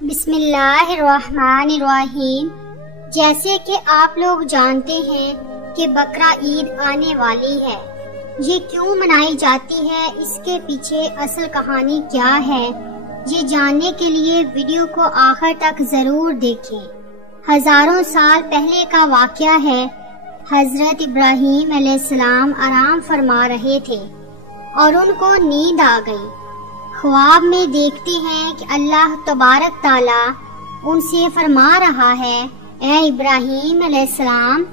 بسم اللہ الرحمن الرحیم۔ جیسے کہ آپ لوگ جانتے ہیں کہ بقرہ عید آنے والی ہے، یہ کیوں منائی جاتی ہے، اس کے پیچھے اصل کہانی کیا ہے، یہ جاننے کے لیے ویڈیو کو آخر تک ضرور دیکھیں۔ ہزاروں سال پہلے کا واقعہ ہے۔ حضرت ابراہیم علیہ السلام آرام فرما رہے تھے اور ان کو نیند آ گئی۔ خواب میں دیکھتے ہیں کہ اللہ تبارک تعالیٰ ان سے فرما رہا ہے، اے ابراہیم علیہ السلام،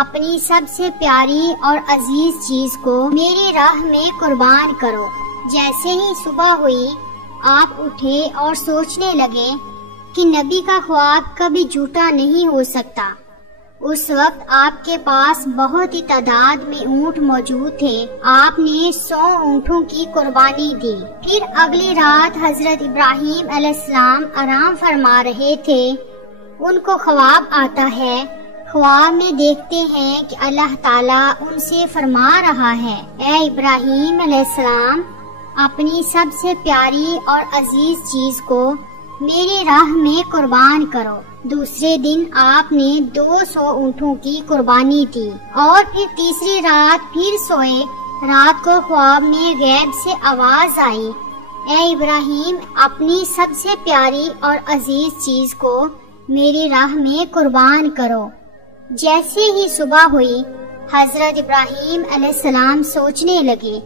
اپنی سب سے پیاری اور عزیز چیز کو میری راہ میں قربان کرو۔ جیسے ہی صبح ہوئی، آپ اٹھے اور سوچنے لگے کہ نبی کا خواب کبھی جھوٹا نہیں ہو سکتا۔ اس وقت آپ کے پاس بہت ہی تعداد میں اونٹ موجود تھے۔ آپ نے 100 اونٹوں کی قربانی دی۔ پھر اگلی رات حضرت ابراہیم علیہ السلام آرام فرما رہے تھے، ان کو خواب آتا ہے۔ خواب میں دیکھتے ہیں کہ اللہ تعالیٰ ان سے فرما رہا ہے، اے ابراہیم علیہ السلام، اپنی سب سے پیاری اور عزیز چیز کو میری راہ میں قربان کرو۔ دوسرے دن آپ نے 200 اونٹوں کی قربانی دی اور پھر تیسری رات پھر سوئے۔ رات کو خواب میں غیب سے آواز آئی، اے ابراہیم، اپنی سب سے پیاری اور عزیز چیز کو میری راہ میں قربان کرو۔ جیسے ہی صبح ہوئی، حضرت ابراہیم علیہ السلام سوچنے لگے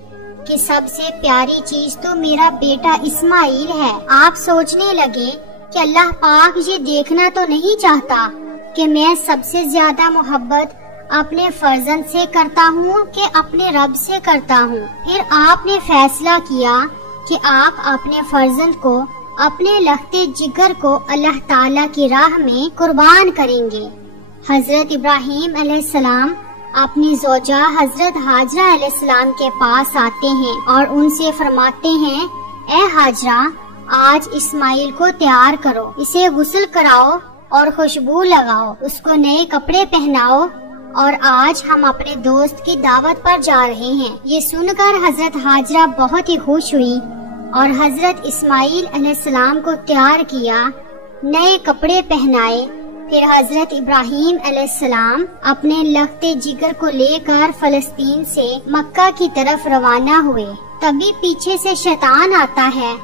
کہ سب سے پیاری چیز تو میرا بیٹا اسماعیل ہے۔ آپ سوچنے لگے کہ اللہ پاک یہ دیکھنا تو نہیں چاہتا کہ میں سب سے زیادہ محبت اپنے فرزند سے کرتا ہوں کہ اپنے رب سے کرتا ہوں۔ پھر آپ نے فیصلہ کیا کہ آپ اپنے فرزند کو، اپنے لخت جگر کو اللہ تعالیٰ کی راہ میں قربان کریں گے۔ حضرت ابراہیم علیہ السلام اپنی زوجہ حضرت حاجرہ علیہ السلام کے پاس آتے ہیں اور ان سے فرماتے ہیں، اے حاجرہ، آج اسماعیل کو تیار کرو، اسے غسل کراؤ اور خوشبو لگاؤ، اس کو نئے کپڑے پہناؤ، اور آج ہم اپنے دوست کی دعوت پر جا رہے ہیں۔ یہ سن کر حضرت حاجرہ بہت ہی خوش ہوئی اور حضرت اسماعیل علیہ السلام کو تیار کیا، نئے کپڑے پہنائے۔ پھر حضرت ابراہیم علیہ السلام اپنے لخت جگر کو لے کر فلسطین سے مکہ کی طرف روانہ ہوئے۔ تبھی پیچھے سے شیطان آتا ہے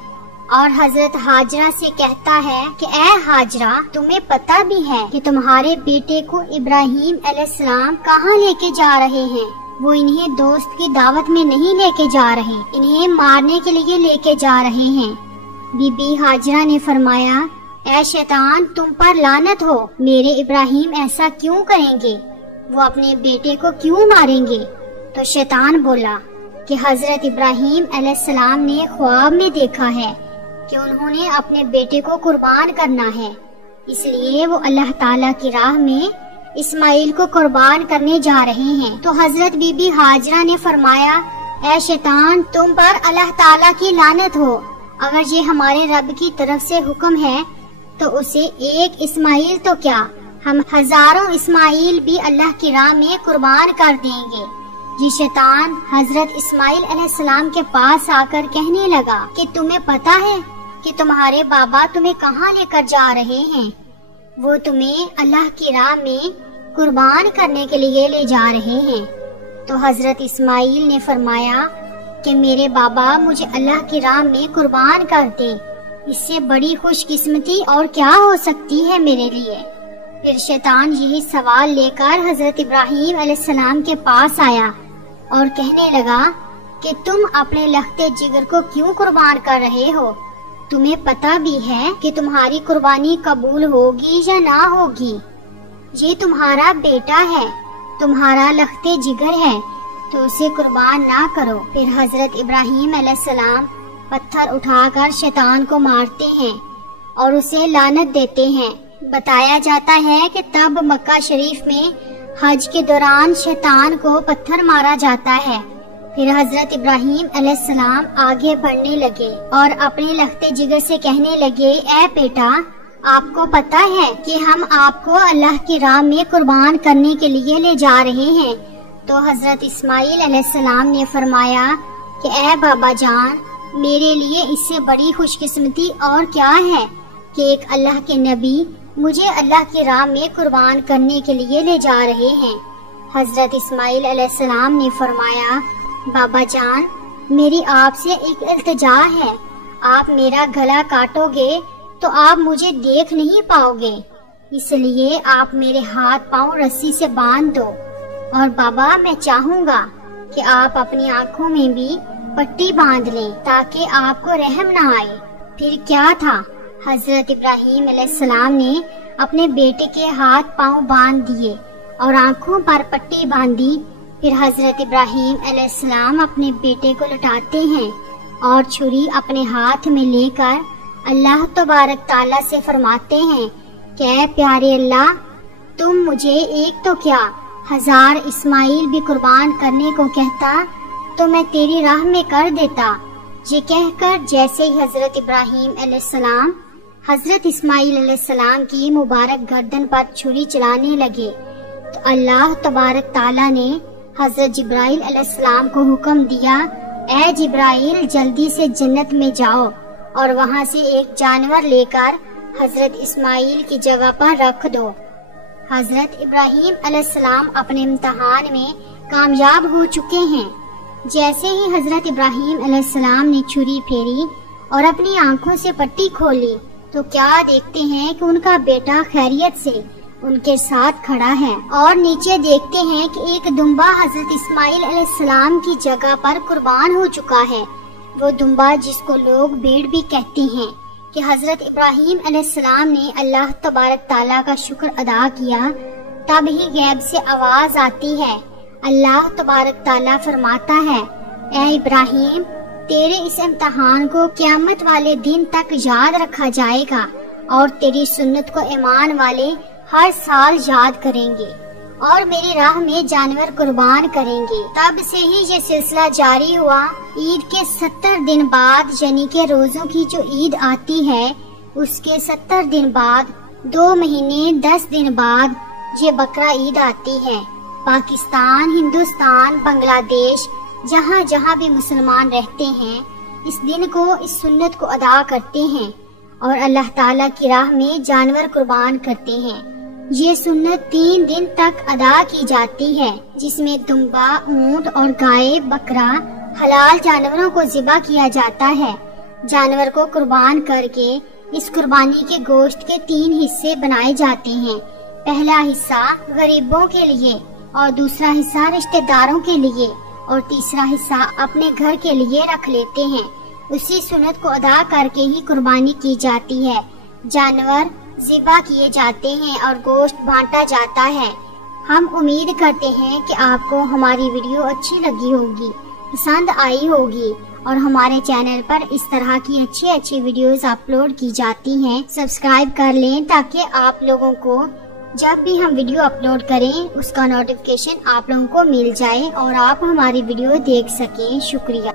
اور حضرت حاجرہ سے کہتا ہے کہ اے حاجرہ، تمہیں پتہ بھی ہے کہ تمہارے بیٹے کو ابراہیم علیہ السلام کہاں لے کے جا رہے ہیں؟ وہ انہیں دوست کی دعوت میں نہیں لے کے جا رہے، انہیں مارنے کے لیے لے کے جا رہے ہیں۔ بی بی حاجرہ نے فرمایا، اے شیطان، تم پر لعنت ہو، میرے ابراہیم ایسا کیوں کریں گے؟ وہ اپنے بیٹے کو کیوں ماریں گے؟ تو شیطان بولا کہ حضرت ابراہیم علیہ السلام نے خواب میں دیکھا ہے کہ انہوں نے اپنے بیٹے کو قربان کرنا ہے، اس لیے وہ اللہ تعالیٰ کی راہ میں اسماعیل کو قربان کرنے جا رہے ہیں۔ تو حضرت بی بی حاجرہ نے فرمایا، اے شیطان، تم پر اللہ تعالیٰ کی لعنت ہو، اگر یہ ہمارے رب کی طرف سے حکم ہے تو اسے ایک اسماعیل تو کیا، ہم ہزاروں اسماعیل بھی اللہ کی راہ میں قربان کر دیں گے۔ یہ شیطان حضرت اسماعیل علیہ السلام کے پاس آ کر کہنے لگا کہ تمہیں پتہ ہے کہ تمہارے بابا تمہیں کہاں لے کر جا رہے ہیں؟ وہ تمہیں اللہ کی راہ میں قربان کرنے کے لیے لے جا رہے ہیں۔ تو حضرت اسماعیل نے فرمایا کہ میرے بابا مجھے اللہ کی راہ میں قربان کر دے، اس سے بڑی خوش قسمتی اور کیا ہو سکتی ہے میرے لیے۔ پھر شیطان یہی سوال لے کر حضرت ابراہیم علیہ السلام کے پاس آیا اور کہنے لگا کہ تم اپنے لخت جگر کو کیوں قربان کر رہے ہو؟ تمہیں پتہ بھی ہے کہ تمہاری قربانی قبول ہوگی یا نہ ہوگی؟ یہ تمہارا بیٹا ہے، تمہارا لخت جگر ہے، تو اسے قربان نہ کرو۔ پھر حضرت ابراہیم علیہ السلام پتھر اٹھا کر شیطان کو مارتے ہیں اور اسے لعنت دیتے ہیں۔ بتایا جاتا ہے کہ تب مکہ شریف میں حج کے دوران شیطان کو پتھر مارا جاتا ہے۔ پھر حضرت ابراہیم علیہ السلام آگے بڑھنے لگے اور اپنے لخت جگر سے کہنے لگے، اے بیٹا، آپ کو پتہ ہے کہ ہم آپ کو اللہ کی راہ میں قربان کرنے کے لیے لے جا رہے ہیں۔ تو حضرت اسماعیل علیہ السلام نے فرمایا کہ اے بابا جان، میرے لیے اس سے بڑی خوش قسمتی اور کیا ہے کہ ایک اللہ کے نبی مجھے اللہ کی راہ میں قربان کرنے کے لیے لے جا رہے ہیں۔ حضرت اسماعیل علیہ السلام نے فرمایا، بابا جان، میری آپ سے ایک التجا ہے، آپ میرا گلا کاٹو گے تو آپ مجھے دیکھ نہیں پاؤ گے، اس لیے آپ میرے ہاتھ پاؤں رسی سے باندھ دو، اور بابا میں چاہوں گا کہ آپ اپنی آنکھوں میں بھی پٹی باندھ لیں تاکہ آپ کو رحم نہ آئے۔ پھر کیا تھا، حضرت ابراہیم علیہ السلام نے اپنے بیٹے کے ہاتھ پاؤں باندھ دیے اور آنکھوں پر پٹی باندھی۔ پھر حضرت ابراہیم علیہ السلام اپنے بیٹے کو لٹاتے ہیں اور چھری اپنے ہاتھ میں لے کر اللہ تبارک تعالیٰ سے فرماتے ہیں کہ اے پیارے اللہ، تم مجھے ایک تو کیا 1000 اسماعیل بھی قربان کرنے کو کہتا تو میں تیری راہ میں کر دیتا۔ یہ کہہ کر جیسے ہی حضرت ابراہیم علیہ السلام حضرت اسماعیل علیہ السلام کی مبارک گردن پر چھری چلانے لگے تو اللہ تبارک تعالیٰ نے حضرت جبرائیل علیہ السلام کو حکم دیا، اے جبرائیل، جلدی سے جنت میں جاؤ اور وہاں سے ایک جانور لے کر حضرت اسماعیل کی جگہ پر رکھ دو۔ حضرت ابراہیم علیہ السلام اپنے امتحان میں کامیاب ہو چکے ہیں۔ جیسے ہی حضرت ابراہیم علیہ السلام نے چھری پھیری اور اپنی آنکھوں سے پٹی کھولی تو کیا دیکھتے ہیں کہ ان کا بیٹا خیریت سے ان کے ساتھ کھڑا ہے، اور نیچے دیکھتے ہیں کہ ایک دمبا حضرت اسماعیل علیہ السلام کی جگہ پر قربان ہو چکا ہے۔ وہ دمبا جس کو لوگ بھیڑ بھی کہتے ہیں، کہ حضرت ابراہیم علیہ السلام نے اللہ تبارک تعالیٰ کا شکر ادا کیا، تب ہی غیب سے آواز آتی ہے، اللہ تبارک تعالیٰ فرماتا ہے، اے ابراہیم، تیرے اس امتحان کو قیامت والے دن تک یاد رکھا جائے گا اور تیری سنت کو ایمان والے ہر سال یاد کریں گے اور میری راہ میں جانور قربان کریں گے۔ تب سے ہی یہ سلسلہ جاری ہوا۔ عید کے 70 دن بعد، یعنی کہ روزوں کی جو عید آتی ہے، اس کے 70 دن بعد 2 مہینے 10 دن بعد یہ بقرہ عید آتی ہے۔ پاکستان، ہندوستان، بنگلہ دیش، جہاں جہاں بھی مسلمان رہتے ہیں، اس دن کو، اس سنت کو ادا کرتے ہیں اور اللہ تعالیٰ کی راہ میں جانور قربان کرتے ہیں۔ یہ سنت 3 دن تک ادا کی جاتی ہے، جس میں دمبا، اونٹ اور گائے، بکرا، حلال جانوروں کو ذبح کیا جاتا ہے۔ جانور کو قربان کر کے اس قربانی کے گوشت کے 3 حصے بنائے جاتے ہیں۔ پہلا حصہ غریبوں کے لیے، اور دوسرا حصہ رشتہ داروں کے لیے، اور تیسرا حصہ اپنے گھر کے لیے رکھ لیتے ہیں۔ اسی سنت کو ادا کر کے ہی قربانی کی جاتی ہے۔ جانور ذبح کیے جاتے ہیں اور گوشت بانٹا جاتا ہے۔ ہم امید کرتے ہیں کہ آپ کو ہماری ویڈیو اچھی لگی ہوگی، پسند آئی ہوگی، اور ہمارے چینل پر اس طرح کی اچھی ویڈیوز اپلوڈ کی جاتی ہیں۔ سبسکرائب کر لیں تاکہ آپ لوگوں کو جب بھی ہم ویڈیو اپلوڈ کریں اس کا نوٹیفیکیشن آپ لوگوں کو مل جائے اور آپ ہماری ویڈیو دیکھ سکیں۔ شکریہ۔